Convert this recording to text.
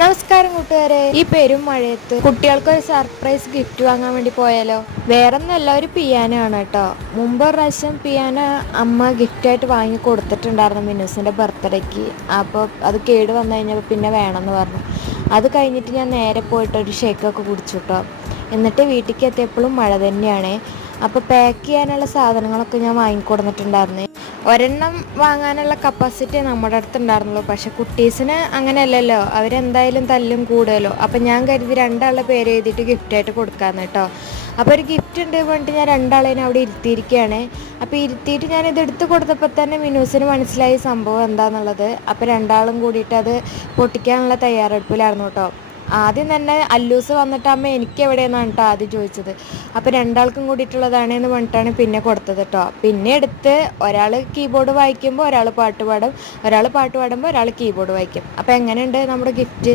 നമസ്കാരം കൂട്ടുകാരെ. ഈ പെരും മഴയത്ത് കുട്ടികൾക്ക് ഒരു സർപ്രൈസ് ഗിഫ്റ്റ് വാങ്ങാൻ വേണ്ടി പോയാലോ? വേറൊന്നല്ല, ഒരു പിയാനോ ആണ് കേട്ടോ. മുമ്പ് ഒരു പ്രാവശ്യം പിയാനോ അമ്മ ഗിഫ്റ്റായിട്ട് വാങ്ങി കൊടുത്തിട്ടുണ്ടായിരുന്നു മിനുസിൻ്റെ ബർത്ത്ഡേക്ക്. അപ്പോൾ അത് കേട് വന്നു കഴിഞ്ഞപ്പോൾ പിന്നെ വേണമെന്ന് പറഞ്ഞു. അത് കഴിഞ്ഞിട്ട് ഞാൻ നേരെ പോയിട്ട് ഒരു ഷേക്കൊക്കെ കുടിച്ചു കേട്ടോ. എന്നിട്ട് വീട്ടിലേക്ക് എത്തിയപ്പോഴും മഴ തന്നെയാണ്. അപ്പോൾ പാക്ക് ചെയ്യാനുള്ള സാധനങ്ങളൊക്കെ ഞാൻ വാങ്ങിക്കൊടുത്തിട്ടുണ്ടായിരുന്നു. ഒരെണ്ണം വാങ്ങാനുള്ള കപ്പാസിറ്റി നമ്മുടെ അടുത്തുണ്ടായിരുന്നുള്ളൂ. പക്ഷെ കുട്ടീസിന് അങ്ങനെയല്ലല്ലോ, അവരെന്തായാലും തല്ലും കൂടുമല്ലോ. അപ്പം ഞാൻ കരുതി രണ്ടാളുടെ പേര് എഴുതിയിട്ട് ഗിഫ്റ്റായിട്ട് കൊടുക്കാമെന്ന് കേട്ടോ. അപ്പോൾ ഒരു ഗിഫ്റ്റ് ഉണ്ട് പറഞ്ഞിട്ട് ഞാൻ രണ്ടാളേനെ അവിടെ ഇരുത്തിയിരിക്കുകയാണ്. അപ്പോൾ ഇരുത്തിയിട്ട് ഞാനിത് എടുത്ത് കൊടുത്തപ്പോൾ തന്നെ മിനൂസിന് മനസ്സിലായി സംഭവം എന്താണെന്നുള്ളത്. അപ്പോൾ രണ്ടാളും കൂടിയിട്ട് അത് പൊട്ടിക്കാനുള്ള തയ്യാറെടുപ്പിലായിരുന്നു കേട്ടോ. ആദ്യം തന്നെ അല്ലൂസ് വന്നിട്ട് അമ്മ എനിക്ക് എവിടെയെന്നാണ് കേട്ടോ ആദ്യം ചോദിച്ചത്. അപ്പോൾ രണ്ടാൾക്കും കൂടിയിട്ടുള്ളതാണെന്ന് പറഞ്ഞിട്ടാണ് പിന്നെ കൊടുത്തത് കേട്ടോ. പിന്നെ എടുത്ത് ഒരാൾ കീബോർഡ് വായിക്കുമ്പോൾ ഒരാൾ പാട്ട് പാടും, ഒരാൾ പാട്ട് പാടുമ്പോൾ ഒരാൾ കീബോർഡ് വായിക്കും. അപ്പോൾ എങ്ങനെയുണ്ട് നമ്മുടെ ഗിഫ്റ്റ്?